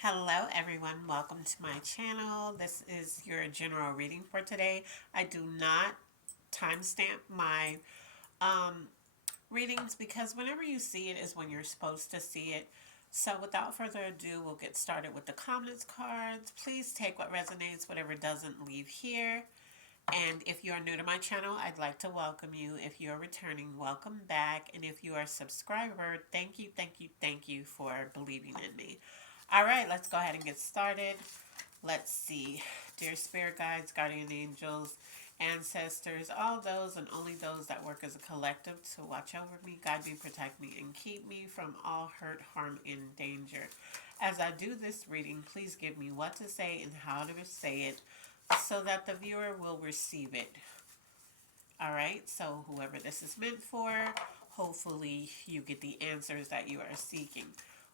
Hello, everyone. Welcome to my channel. This is your general reading for today. I do not timestamp my um, readings because whenever you see it is when you're supposed to see it. So, without further ado, we'll get started with the comments cards. Please take what resonates, whatever doesn't leave here. And if you are new to my channel, I'd like to welcome you. If you're returning, welcome back. And if you are a subscriber, thank you, thank you, thank you for believing in me. All right, let's go ahead and get started. Let's see. Dear spirit guides, guardian angels, ancestors, all those and only those that work as a collective to watch over me, guide me, protect me, and keep me from all hurt, harm, and danger. As I do this reading, please give me what to say and how to say it so that the viewer will receive it. All right, so whoever this is meant for, hopefully you get the answers that you are seeking.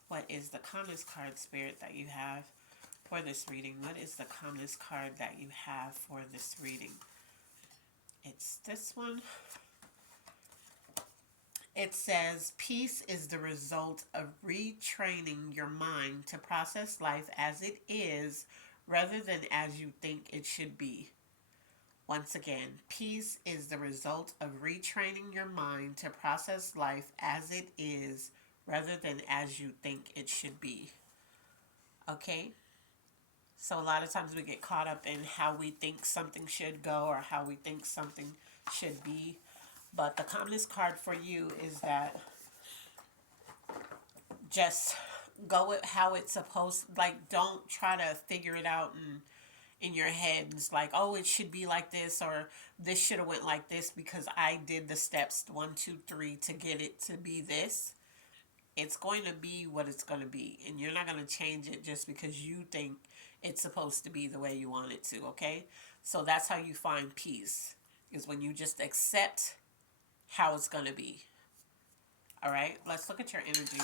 What is the calmness card, spirit, that you have for this reading? What is the calmness card that you have for this reading? It's this one. It says, peace is the result of retraining your mind to process life as it is rather than as you think it should be. Once again, peace is the result of retraining your mind to process life as it is rather than as you think it should be. Okay? So, a lot of times we get caught up in how we think something should go or how we think something should be. But the calmness card for you is that just go with how it's supposed, like, don't try to figure it out and in your head. It's like, oh, it should be like this, or this should have went like this because I did the steps 1, 2, 3 to get it to be this. It's going to be what it's going to be, and you're not going to change it just because you think it's supposed to be the way you want it to. Okay, so that's how you find peace, is when you just accept how it's going to be. All right, let's look at your energy.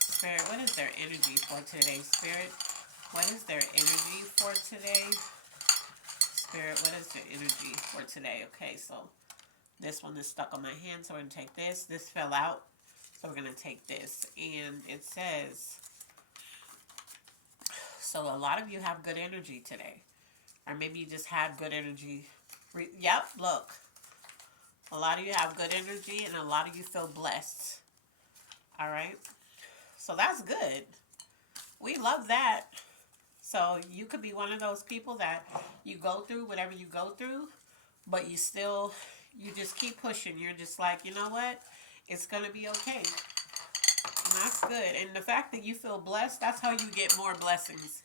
Spirit, what is their energy for today? Spirit, what is their energy for today? Spirit, what is their energy for today? Okay, so this one is stuck on my hand, so we're going to take this. This fell out, so we're going to take this. And it says, so a lot of you have good energy today. Or maybe you just had good energy. Yep, look. A lot of you have good energy, and a lot of you feel blessed. All right? So that's good. We love that. So you could be one of those people that you go through whatever you go through, but you just keep pushing. You're just like, you know what? It's going to be okay. And that's good. And the fact that you feel blessed, that's how you get more blessings,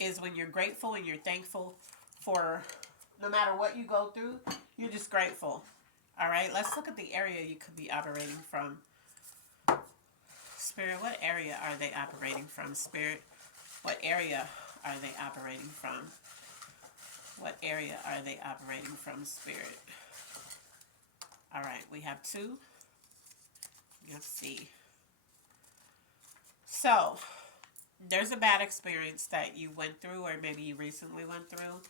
is when you're grateful and you're thankful for no matter what you go through, you're just grateful. All right, let's look at the area you could be operating from. Spirit, what area are they operating from? Spirit, what area are they operating from? What area are they operating from, Spirit? All right, we have two. Let's see. So, there's a bad experience that you went through, or maybe you recently went through,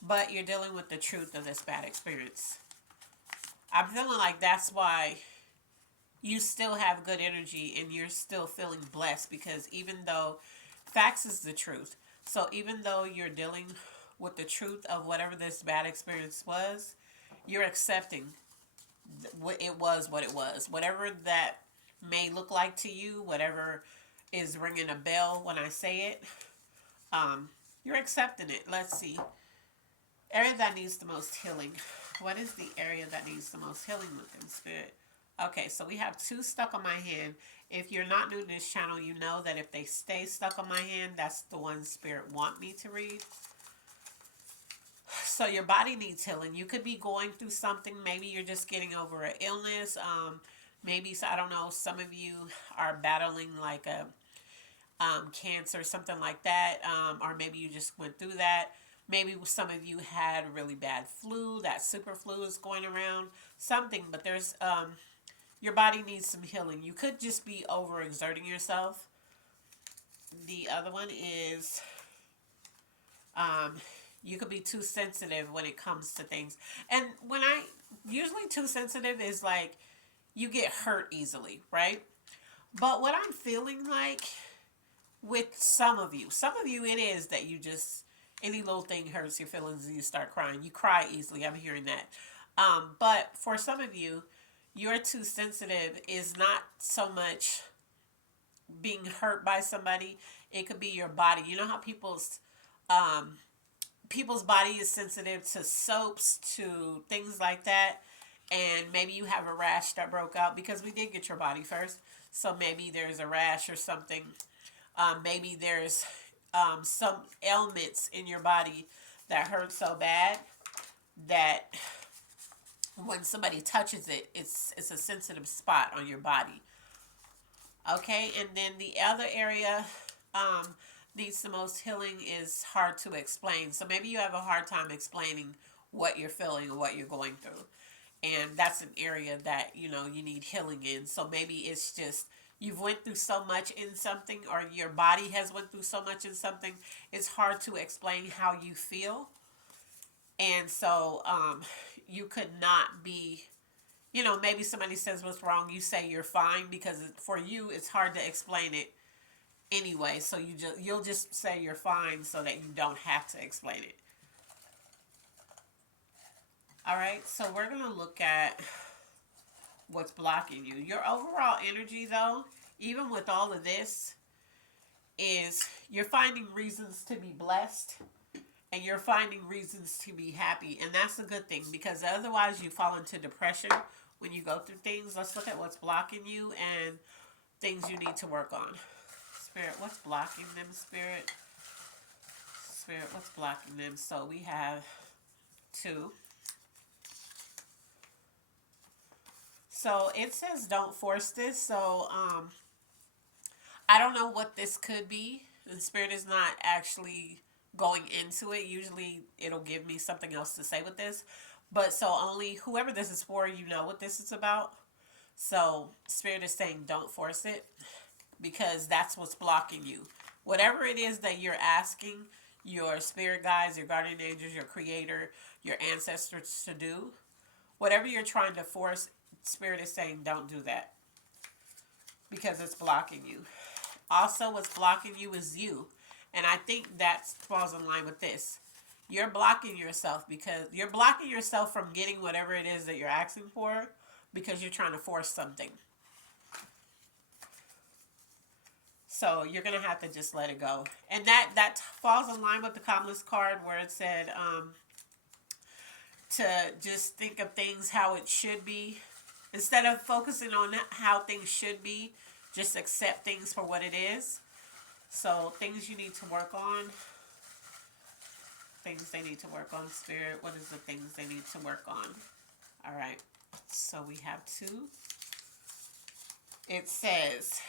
but you're dealing with the truth of this bad experience. I'm feeling like that's why you still have good energy and you're still feeling blessed, because even though facts is the truth, so even though you're dealing with the truth of whatever this bad experience was, you're accepting it was what it was. Whatever that may look like to you, whatever is ringing a bell when I say it, um, you're accepting it. Let's see. Area that needs the most healing. What is the area that needs the most healing within spirit? Okay, so we have two stuck on my hand. If you're not new to this channel, you know that if they stay stuck on my hand, that's the one spirit want me to read. So your body needs healing. You could be going through something. Maybe you're just getting over an illness. Maybe, I don't know, some of you are battling like a cancer, something like that. Or maybe you just went through that. Maybe some of you had really bad flu. That super flu is going around. Something, but there's your body needs some healing. You could just be overexerting yourself. The other one is um, you could be too sensitive when it comes to things. And when I usually too sensitive is like you get hurt easily, right? But what I'm feeling like with some of you, it is that you just, any little thing hurts your feelings and you start crying. You cry easily. I'm hearing that. But for some of you, you're too sensitive is not so much being hurt by somebody. It could be your body. You know how um, people's body is sensitive to soaps, to things like that, and maybe you have a rash that broke out because we did get your body first. So maybe there's a rash or something. Maybe there's some ailments in your body that hurt so bad that when somebody touches it, it's a sensitive spot on your body. Okay, and then the other area needs the most healing is hard to explain. So maybe you have a hard time explaining what you're feeling or what you're going through. And that's an area that, you know, you need healing in. So maybe it's just you've went through so much in something, or your body has went through so much in something, it's hard to explain how you feel. And so you could not be, you know, maybe somebody says what's wrong, you say you're fine because for you it's hard to explain it anyway. So you'll just say you're fine so that you don't have to explain it. All right, so we're gonna look at what's blocking you. Your overall energy, though, even with all of this, is you're finding reasons to be blessed and you're finding reasons to be happy. And that's a good thing because otherwise you fall into depression when you go through things. Let's look at what's blocking you and things you need to work on. Spirit, what's blocking them, Spirit? Spirit, what's blocking them? So we have 2. So it says don't force this. So I don't know what this could be. The Spirit is not actually going into it. Usually it'll give me something else to say with this. But so only whoever this is for, you know what this is about. So Spirit is saying don't force it because that's what's blocking you. Whatever it is that you're asking your spirit guides, your guardian angels, your creator, your ancestors to do, whatever you're trying to force, Spirit is saying don't do that because it's blocking you. Also, what's blocking you is you. And I think that falls in line with this. You're blocking yourself because you're blocking yourself from getting whatever it is that you're asking for because you're trying to force something. So you're going to have to just let it go. And that falls in line with the Calmness card where it said to just think of things how it should be. Instead of focusing on how things should be, just accept things for what it is. So things you need to work on. Things they need to work on, Spirit. What is the things they need to work on? All right. So we have 2. It says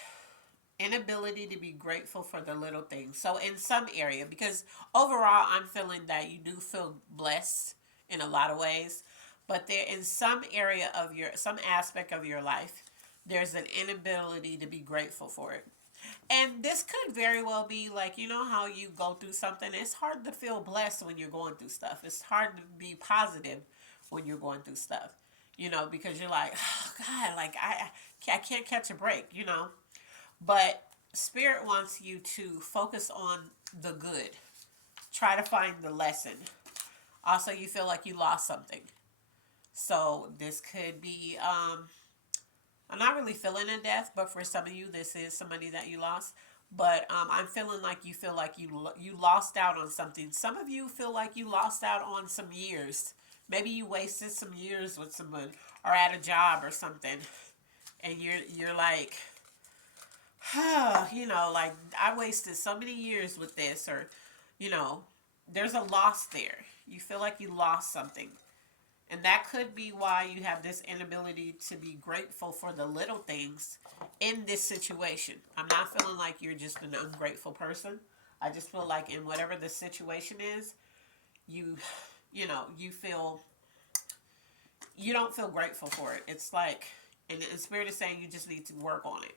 inability to be grateful for the little things. So in some area, because overall I'm feeling that you do feel blessed in a lot of ways, but there in some area of some aspect of your life, there's an inability to be grateful for it. And this could very well be like, you know how you go through something, it's hard to feel blessed when you're going through stuff. It's hard to be positive when you're going through stuff, you know, because you're like, oh God, like I can't catch a break, you know. But Spirit wants you to focus on the good. Try to find the lesson. Also, you feel like you lost something. So this could be, I'm not really feeling a death, but for some of you, this is somebody that you lost. But I'm feeling like you feel like you lost out on something. Some of you feel like you lost out on some years. Maybe you wasted some years with someone or at a job or something, and you're like, you know, like I wasted so many years with this, or, you know, there's a loss there. You feel like you lost something. And that could be why you have this inability to be grateful for the little things in this situation. I'm not feeling like you're just an ungrateful person. I just feel like in whatever the situation is, you, you know, you don't feel grateful for it. It's like, and the Spirit is saying you just need to work on it.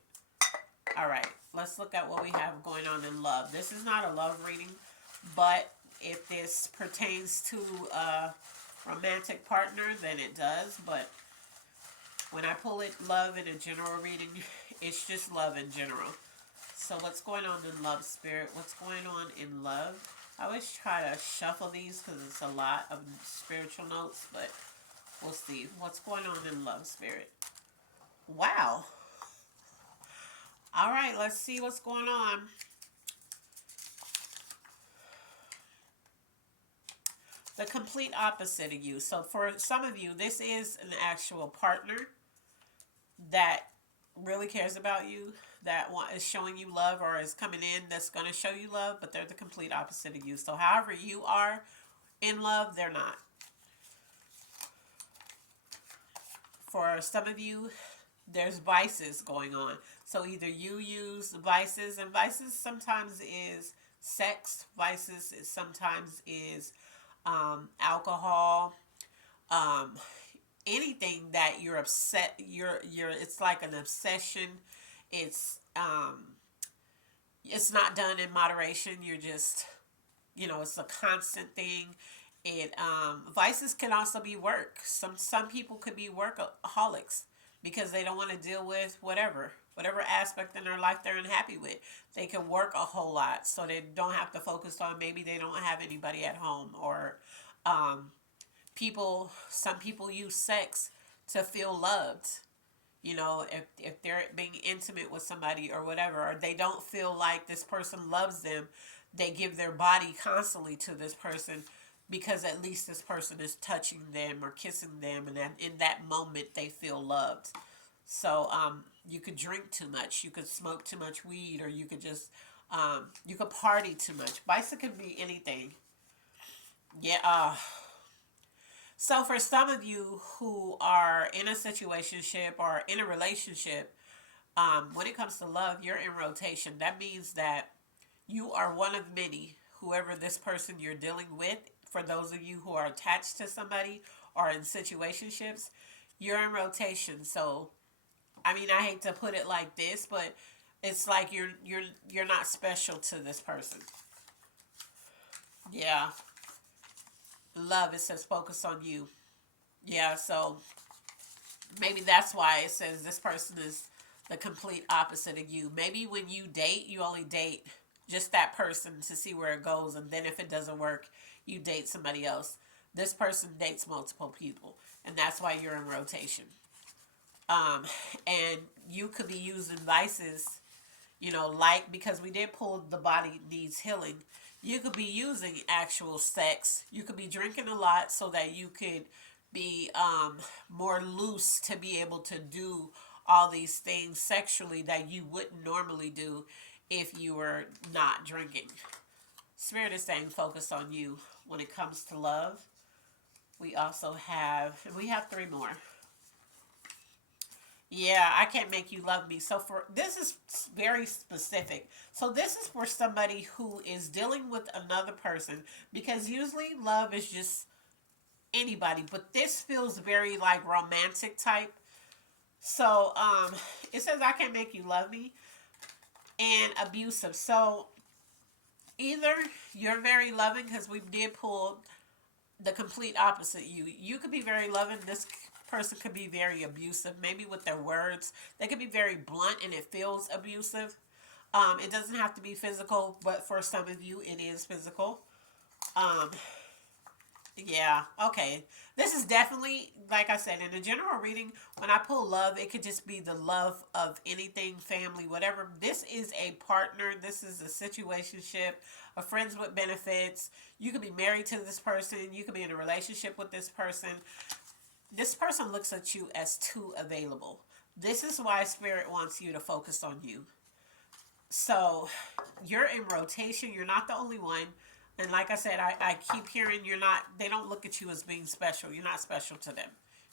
All right, let's look at what we have going on in love. This is not a love reading, but if this pertains to a romantic partner, then it does. But when I pull it love in a general reading, It's just love in general. So what's going on in love, Spirit? What's going on in love? I always try to shuffle these because it's a lot of spiritual notes, but we'll see. What's going on in love, Spirit? Wow. All right, let's see what's going on. The complete opposite of you. So for some of you, this is an actual partner that really cares about you, that is showing you love or is coming in that's going to show you love, but they're the complete opposite of you. So however you are in love, they're not. For some of you, there's vices going on. So either you use vices, and vices sometimes is sex, vices is sometimes is alcohol, um, anything that you're upset, you're it's like an obsession. It's it's not done in moderation. You're just, it's a constant thing. It vices can also be work. Some people could be workaholics because they don't want to deal with whatever aspect in their life they're unhappy with. They can work a whole lot so they don't have to focus on, maybe they don't have anybody at home, or some people use sex to feel loved. If they're being intimate with somebody or whatever, or they don't feel like this person loves them, they give their body constantly to this person because at least this person is touching them or kissing them, and then in that moment they feel loved. So you could drink too much, you could smoke too much weed, or you could just you could party too much. Vice could be anything. Yeah. So for some of you who are in a situationship or in a relationship, when it comes to love, you're in rotation. That means that you are one of many, whoever this person you're dealing with. For those of you who are attached to somebody or in situationships, you're in rotation. So, I mean, I hate to put it like this, but it's like you're not special to this person. Yeah. Love, it says focus on you. Yeah, so maybe that's why it says this person is the complete opposite of you. Maybe when you date, you only date just that person to see where it goes, and then if it doesn't work, you date somebody else. This person dates multiple people, and that's why you're in rotation. Um, and you could be using vices, like, because we did pull the body needs healing. You could be using actual sex. You could be drinking a lot so that you could be more loose to be able to do all these things sexually that you wouldn't normally do if you were not drinking. Spirit is saying focus on you when it comes to love. We have three more. Yeah, I can't make you love me. So for this is very specific. So this is for somebody who is dealing with another person, because usually love is just anybody, but this feels very like romantic type. So it says I can't make you love me, and abusive. So either you're very loving, because we did pull the complete opposite. You could be very loving. This person could be very abusive, maybe with their words. They could be very blunt and it feels abusive. It doesn't have to be physical, but for some of you it is physical. um yeah, okay. This is definitely, like I said, in a general reading, when I pull love, it could just be the love of anything, family, whatever. This is a partner. This is a situationship, a friends with benefits. You could be married to this person. You could be in a relationship with this person. This person looks at you as too available. This is why Spirit wants you to focus on you. So you're in rotation. You're not the only one. And like I said, I keep hearing they don't look at you as being special. You're not special to them.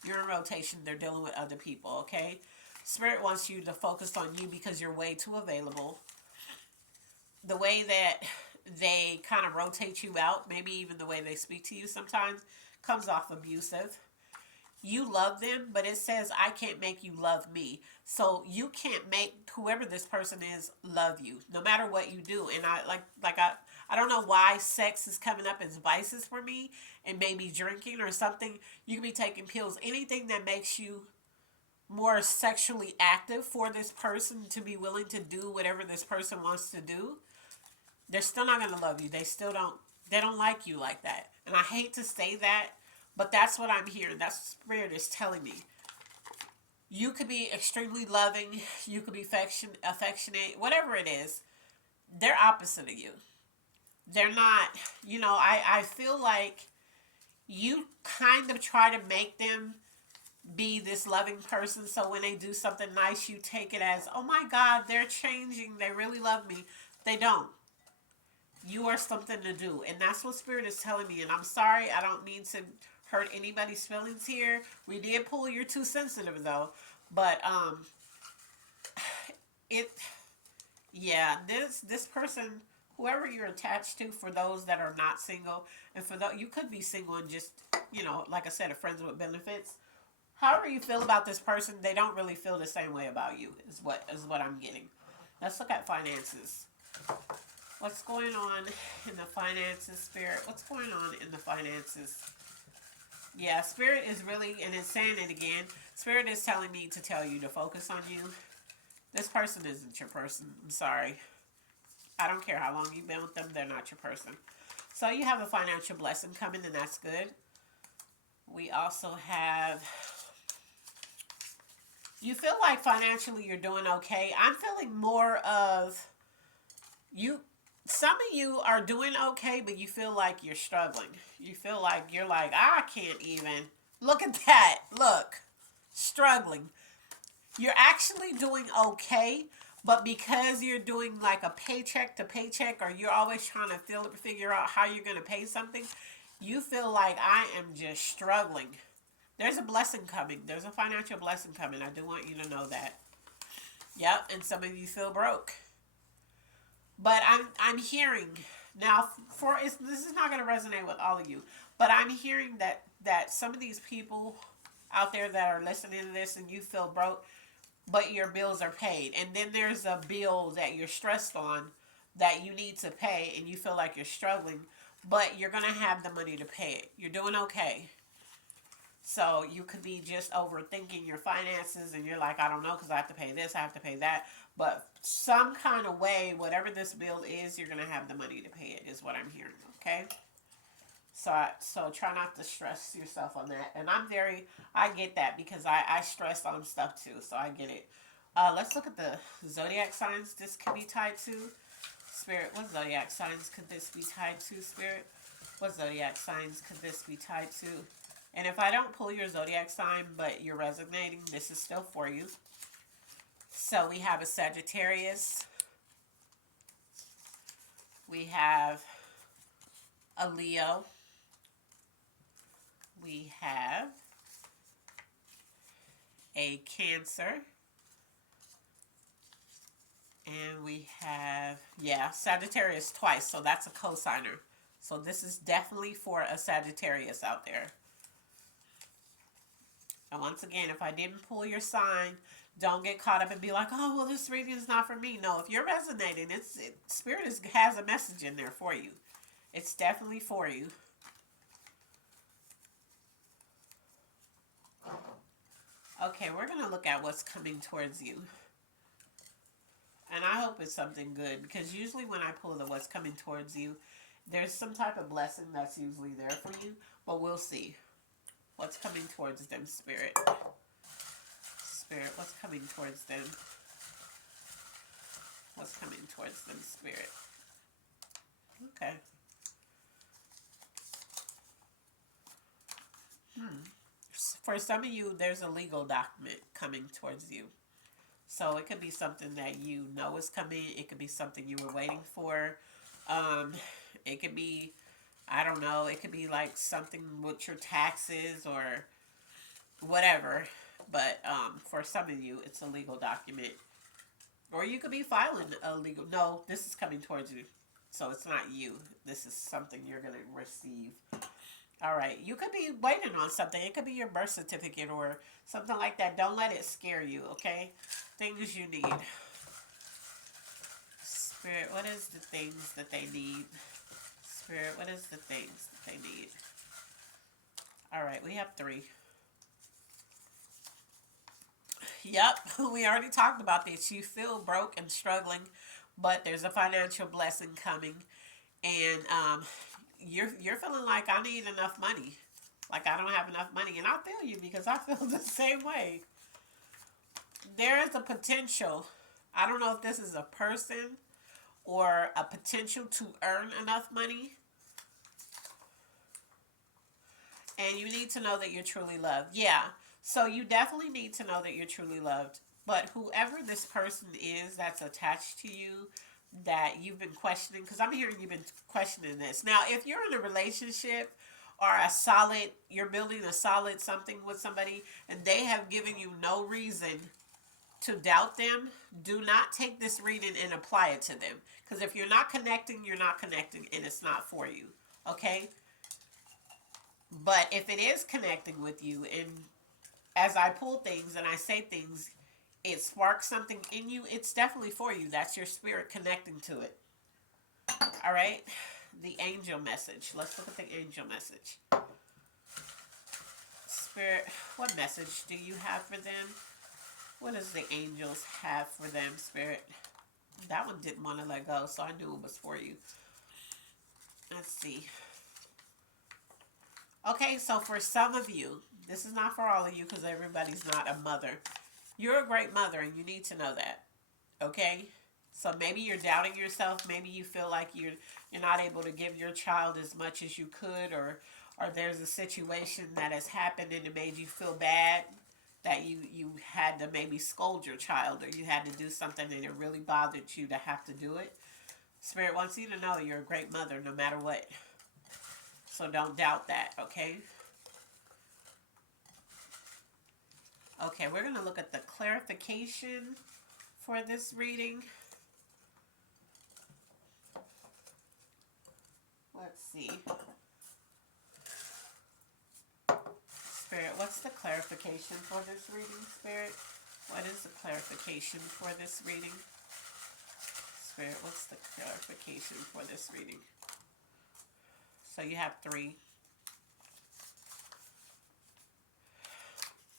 You're in rotation. They're dealing with other people, okay? Spirit wants you to focus on you because you're way too available. The way that they kind of rotate you out, maybe even the way they speak to you sometimes, comes off abusive. You love them, but it says I can't make you love me. So you can't make whoever this person is love you, no matter what you do. And I don't know why sex is coming up as vices for me, and maybe drinking or something. You could be taking pills, anything that makes you more sexually active for this person to be willing to do whatever this person wants to do, they're still not going to love you. They don't like you like that. And I hate to say that, but that's what I'm hearing. That's what Spirit is telling me. You could be extremely loving, you could be affectionate, whatever it is. They're opposite of you. They're not, I feel like you kind of try to make them be this loving person, so when they do something nice you take it as, oh my god, they're changing, they really love me. They don't. You are something to do, and that's what Spirit is telling me. And I'm sorry, I don't mean to hurt anybody's feelings here. We did pull You're Too Sensitive though, but it yeah, this person, whoever you're attached to, for those that are not single, and for those, you could be single and just, like I said, a friends with benefits. However you feel about this person, they don't really feel the same way about you, is what I'm getting. Let's look at finances. What's going on in the finances, Spirit? What's going on in the finances? Yeah, Spirit is really, and it's saying it again, Spirit is telling me to tell you to focus on you. This person isn't your person. I'm sorry. I don't care how long you've been with them, they're not your person. So you have a financial blessing coming, and that's good. We also have, you feel like financially you're doing okay. I'm feeling more of you. Some of you are doing okay, but you feel like you're struggling. You feel like you're like, I can't even. Look at that. Look. Struggling. You're actually doing okay, but because you're doing like a paycheck to paycheck, or you're always trying to figure out how you're going to pay something, you feel like I am just struggling. There's a blessing coming. There's a financial blessing coming. I do want you to know that. Yep, and some of you feel broke. But I'm hearing now, this is not going to resonate with all of you, but I'm hearing that some of these people out there that are listening to this and you feel broke, but your bills are paid, and then there's a bill that you're stressed on that you need to pay, and you feel like you're struggling, but you're going to have the money to pay it. You're doing okay. So you could be just overthinking your finances, and you're like, I don't know, because I have to pay this, I have to pay that. But some kind of way, whatever this bill is, you're going to have the money to pay it, is what I'm hearing, okay? So try not to stress yourself on that. And I get that, because I stress on stuff too, so I get it. Let's look at the zodiac signs this could be tied to. Spirit, what zodiac signs could this be tied to, Spirit? What zodiac signs could this be tied to? And if I don't pull your zodiac sign, but you're resonating, this is still for you. So we have a Sagittarius. We have a Leo. We have a Cancer. And we have, Sagittarius twice. So that's a cosigner. So this is definitely for a Sagittarius out there. And once again, if I didn't pull your sign, don't get caught up and be like, oh, well, this reading is not for me. No, if you're resonating, Spirit has a message in there for you. It's definitely for you. Okay, we're going to look at what's coming towards you. And I hope it's something good, because usually when I pull the what's coming towards you, there's some type of blessing that's usually there for you. But we'll see. What's coming towards them, Spirit? Spirit, what's coming towards them? What's coming towards them, Spirit? Okay. For some of you, there's a legal document coming towards you. So it could be something that you know is coming. It could be something you were waiting for. It could be, I don't know, it could be like something with your taxes or whatever. But for some of you, it's a legal document. Or you could be filing a legal, no, this is coming towards you. So it's not you. This is something you're going to receive. All right. You could be waiting on something. It could be your birth certificate or something like that. Don't let it scare you, okay? Things you need. Spirit, what is the things that they need? Spirit, what is the things that they need? All right. We have 3. Yep, we already talked about this. You feel broke and struggling, but there's a financial blessing coming, and you're feeling like I need enough money, like I don't have enough money, and I feel you because I feel the same way. There is a potential. I don't know if this is a person or a potential to earn enough money, and you need to know that you're truly loved. Yeah. So you definitely need to know that you're truly loved. But whoever this person is that's attached to you, that you've been questioning, because I'm hearing you've been questioning this. Now, if you're in a relationship or you're building a solid something with somebody and they have given you no reason to doubt them, do not take this reading and apply it to them. Because if you're not connecting, you're not connecting and it's not for you. Okay? But if it is connecting with you, and as I pull things and I say things, it sparks something in you, it's definitely for you. That's your spirit connecting to it. All right? The angel message. Let's look at the angel message. Spirit, what message do you have for them? What does the angels have for them, Spirit? That one didn't want to let go, so I knew it was for you. Let's see. Okay, so for some of you, this is not for all of you because everybody's not a mother. You're a great mother and you need to know that. Okay? So maybe you're doubting yourself. Maybe you feel like you're not able to give your child as much as you could, or there's a situation that has happened and it made you feel bad that you had to maybe scold your child, or you had to do something and it really bothered you to have to do it. Spirit wants you to know you're a great mother no matter what. So don't doubt that, okay? Okay, we're going to look at the clarification for this reading. Let's see. Spirit, what's the clarification for this reading, Spirit? What is the clarification for this reading? Spirit, what's the clarification for this reading? So you have 3.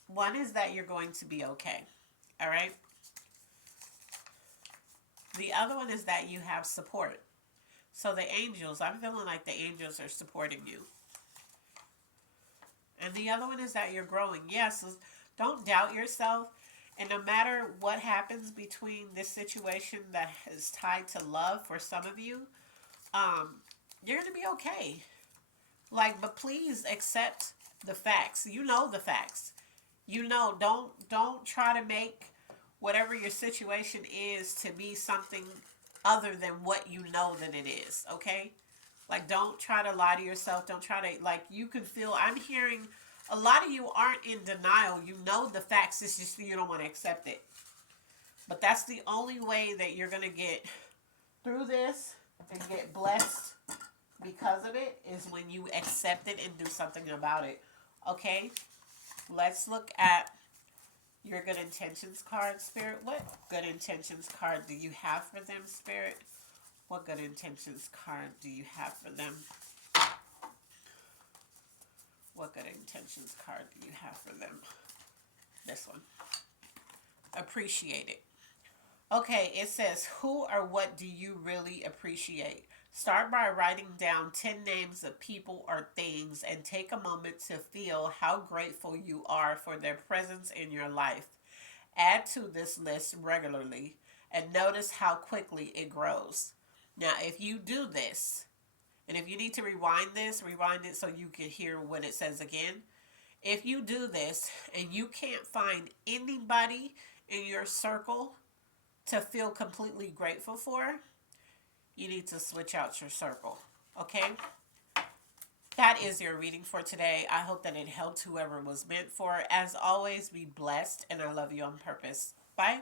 One is that you're going to be okay. All right? The other one is that you have support. So the angels, I'm feeling like the angels are supporting you. And the other one is that you're growing. Yes, don't doubt yourself. And no matter what happens between this situation that is tied to love for some of you, you're going to be okay. Like, but please accept the facts. You know the facts. You know, don't try to make whatever your situation is to be something other than what you know that it is, okay? Like, don't try to lie to yourself. Don't try to, like, you can feel, I'm hearing a lot of you aren't in denial. You know the facts. It's just you don't want to accept it. But that's the only way that you're going to get through this and get blessed because of it, is when you accept it and do something about it. Okay? Let's look at your good intentions card, Spirit. What good intentions card do you have for them, Spirit? What good intentions card do you have for them? What good intentions card do you have for them? This one. Appreciate it. Okay, it says, who or what do you really appreciate? Start by writing down 10 names of people or things and take a moment to feel how grateful you are for their presence in your life. Add to this list regularly and notice how quickly it grows. Now, if you do this, and if you need to rewind it so you can hear what it says again. If you do this and you can't find anybody in your circle to feel completely grateful for, you need to switch out your circle. Okay? That is your reading for today. I hope that it helped whoever it was meant for. As always, be blessed, and I love you on purpose. Bye.